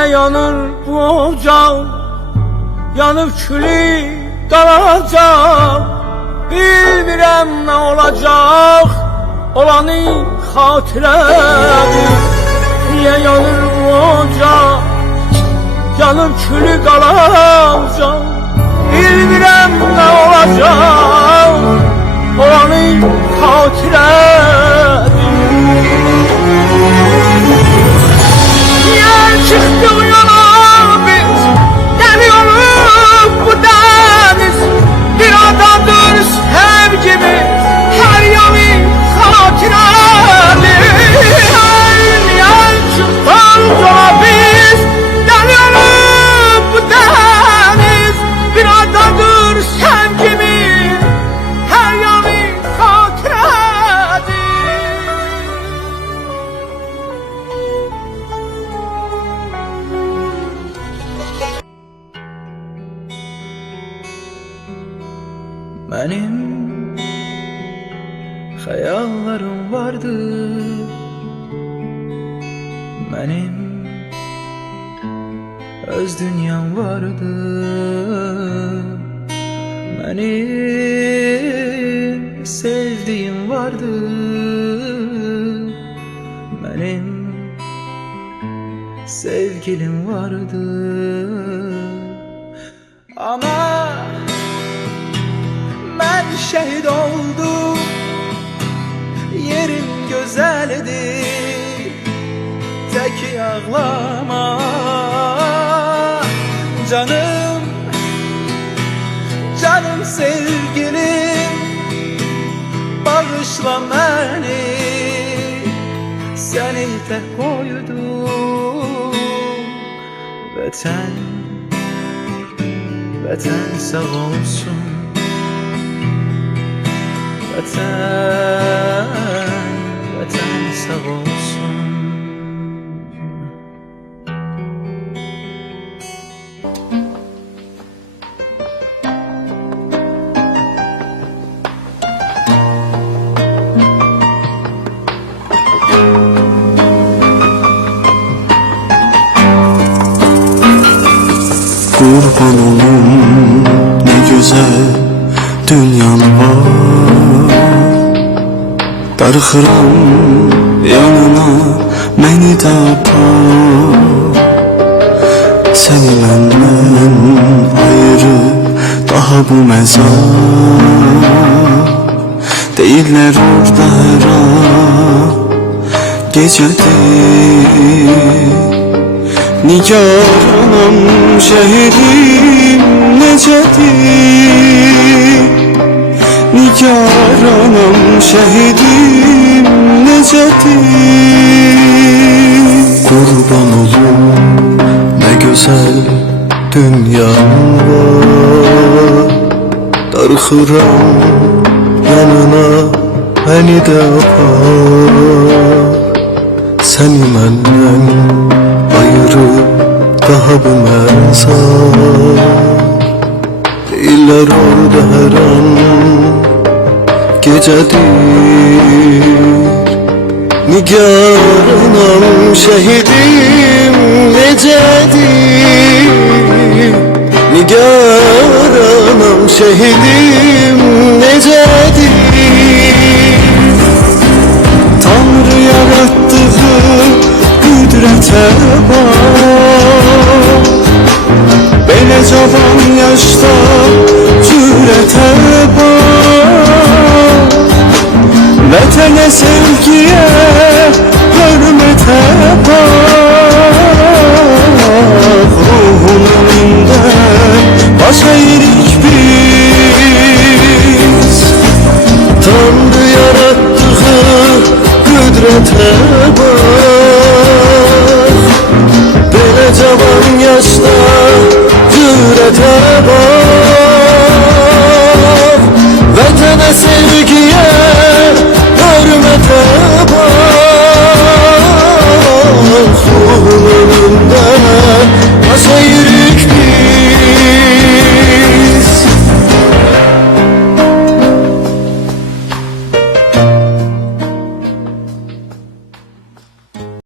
Niye yanır bu ocak, yanıp külü qalacaq? Bilmirəm nə olacaq, olanı xatirədir. Niye yanır bu ocak, yanıp külü qalacaq? Bilmirəm nə olacaq, olanı xatirədir. Niye çıktık yola biz, deli olup bu deniz? Bir adadır sevgimiz, her yanı xatirədir. Niye çıktık yola biz, deli olup bu deniz? Bir adadır sevgimiz, her yanı xatirədir. Benim hayallerim vardı, benim öz dünyam vardı, benim sevdiğim vardı, benim sevgilim vardı. Ama ben şehit oldum, yerim güzeldi, tek ağlama canım, canım sevgilim, bağışla beni, seni tek koydum. Vatan, vatan sağ olsun. Vatan, vatan sağ olsun. Kurban olum ne güzel dünyan var. Darıxıram yanına məni də apar. Səni məndən ayrı daha bu məzar. Deyirlər orada hər an gecədir. Nigaranam şehidim necədir? Nigaranam şehidim necədir? Kurban olum ne güzel dünyam var. Darıxıram yanına beni de apar. Səni məndən ayrı daha bu məzar. Deyirlər orada hər an gecədir. Nigaranam şehidim necədir? Nigaranam şehidim necədir?